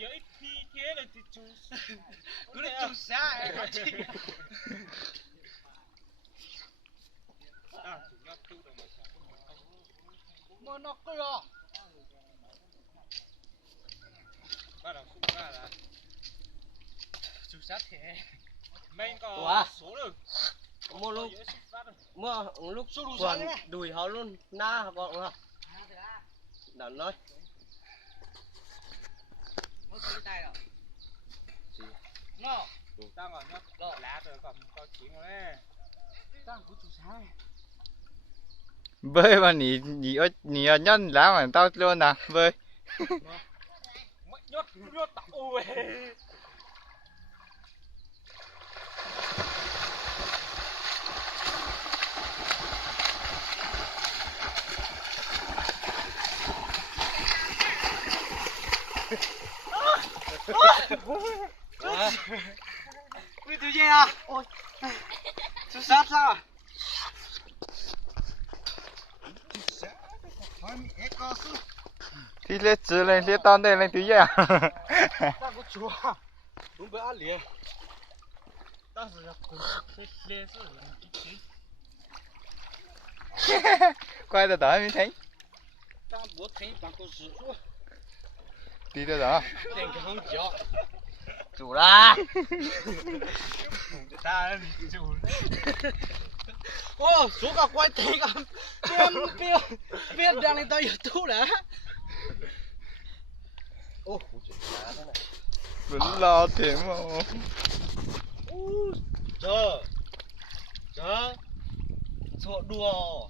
giờ ít khi thế là thì chú Cứ là chú xa em chị. chủ nhau tu đồng mà Mà nó cứ rồi. bắt đầu xung ra là Chú sát thế. mình có số được Mua lúc còn đùi họ luôn na còn không đàn nói Nó. đang ở nhóc lá rồi còn có chuyện rồi đấy Đang của chú sai. bơi mà nhỉ ở nhân lá mà tao luôn à bơi nhốt tao ui Ui chú gì à? Ôi. Chú sát sao? thì lên chữ lên lên tao đây lên tí gì à Đang của chú à? Đúng bữa ăn liền. Đang rồi là cũng lên rồi. quay từ đó mới thấy Đang bố thấy bằng cô sử luôn. đi từ đó Đèn cái không chó. chủ ra ta chủ Ô, số cả quay thấy cả biết đang lên tao YouTube đã. Ô, vẫn lo thế mà chờ sợ đùa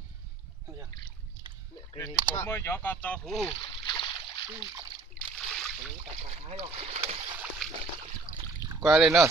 thì cũng mới gió con to hú quay lên nữa